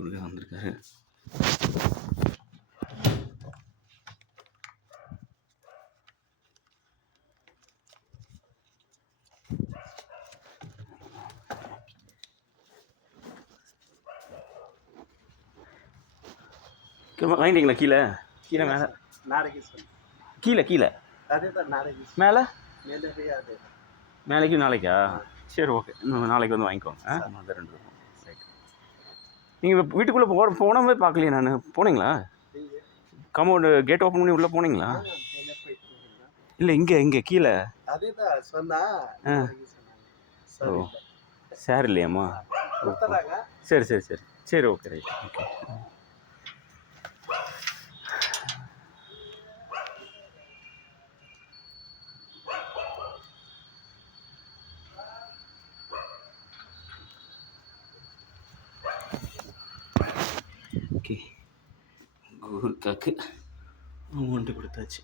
குறுக்க வந்திருக்காரு. வாங்கிட்டீங்களா? கீழே கீழே மேலே கீழே கீழே மேலே மேலேக்கு நாளைக்கா? சரி, ஓகே. இன்னும் நாளைக்கு வந்து வாங்கிக்கோங்க. அது 2 இருக்கும். ரைட். நீங்கள் வீட்டுக்குள்ளே போனவே பார்க்கலையே நான். போனீங்களா? கமௌண்டு கேட் ஓப்பன் பண்ணி உள்ளே போனீங்களா? இல்லை, இங்கே கீழே. ஓ, சார் இல்லையாம்மா? சரி சரி சரி சரி, ஓகே, ரைட், ஓகே. ஓகே, குருக்காக்கு அமௌண்ட்டு கொடுத்தாச்சு.